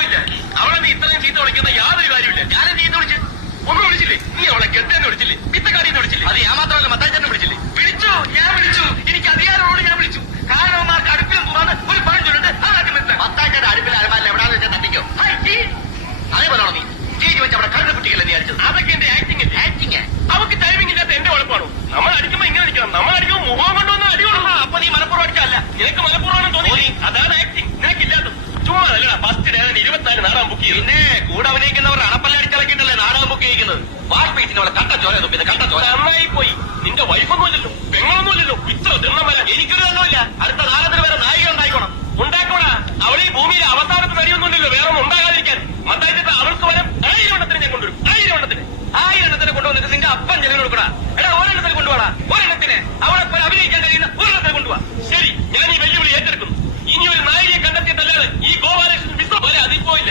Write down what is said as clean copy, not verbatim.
കുഴപ്പമില്ല. അവളെ നീ ഇത്രയും ചീത്ത വിളിക്കുന്ന യാതൊരു കാര്യമില്ല. ഞാനും ചീത്ത വിളിച്ചു. ഒന്നും വിളിച്ചില്ലേ? നീ അവളെ കെട്ടെന്ന് വിളിച്ചില്ലേ? പിത്തക്കാരിന്ന് വിളിച്ചില്ലേ? അത് ഞാൻ മാത്രമല്ല, മത്തായിച്ചേട്ടനെ വിളിച്ചില്ലേ? വിളിച്ചു, ഞാൻ വിളിച്ചു. എനിക്ക് അധികാരമോട് ഞാൻ വിളിച്ചു. കാരണവന്മാർക്ക് അടുപ്പിലും പോകാന്ന് ഒരു പഴഞ്ചൊല്ലുണ്ട്. അതാക്കി നിർത്താൻ മത്തായിച്ചേട്ടൻ അടുപ്പിൽ അലമാരിൽ എവിടാന്ന് വെച്ചാൽ തട്ടിക്കോ. അതേപോലെയാണോ നീ സ്റ്റേജ് വെച്ച് അവിടെ കഴുത കുട്ടികളെ നീ അടിച്ചത്? അതൊക്കെ എന്റെ ആക്ടിങ്. ആക്ടിങ് അവർക്ക് ടൈമിംഗ് ഇല്ലാത്ത എന്റെ കുഴപ്പമാണോ? നമ്മൾ അടിക്കുമ്പോ ഇങ്ങനെ അടിക്കണം. നമ്മൾ അടിക്കുമ്പോൾ മുഖം കൊണ്ടുവന്ന് അടിക്കണം. അപ്പൊ നീ മനപ്പൂർവ്വം അടിച്ചല്ല. നിനക്ക് മനപ്പൂർവ്വമാണെന്ന് തോന്നി. അതാണ് ആക്ടിങ്. നിനക്കില്ലാത്തത് ചുമ്മാ അല്ലടാ. ഫസ്റ്റ് ഡേ 24 നാടകം ബുക്ക് ചെയ്തു. പിന്നെ കൂടെ അഭിനയിക്കുന്നവർ അണപ്പല്ലടിച്ചളക്കിട്ടല്ലേ നാടകം ബുക്ക് ചെയ്യുന്നത്. വാൾപീസിനോടെ കണ്ട ചോര തുപ്പിയത് കണ്ട ചോര. നന്നായി പോയി. നിന്റെ വൈഫൊന്നും ഇല്ലല്ലോ, പെങ്ങളൊന്നും ഇല്ലല്ലോ. ഇത്ര തിണ്ണം വരാൻ എനിക്കൊരു എണ്ണമില്ല. അടുത്ത 4 പേരെ നായിക ഉണ്ടായിക്കോണം. ഉണ്ടാക്കോടാ. അവൾ ഈ ഭൂമിയിലെ അവസാനത്ത് കഴിയൊന്നുമില്ലല്ലോ വേറെ ഒന്നും ഉണ്ടാകാതിരിക്കാൻ. മത്തായിച്ചേട്ടൻ അവൾക്ക് വരം 1000 എണ്ണത്തിന് ഞാൻ കൊണ്ടുവരും. 1000 എണ്ണത്തിന്. 1000 എണ്ണത്തിന് കൊണ്ടുവന്നിട്ട് നിന്റെ അപ്പം ചെലവിന് കൊടുക്കടാ. എടാ ഒരെണ്ണത്തിന് കൊണ്ടുപോടാ. ഒരെണ്ണത്തിന് അവളെ അഭിനയിക്കാൻ കഴിയുന്ന ഒരെണ്ണത്തിന് കൊണ്ടുപോവാ. ശരി, ഞാൻ ഈ വലിയ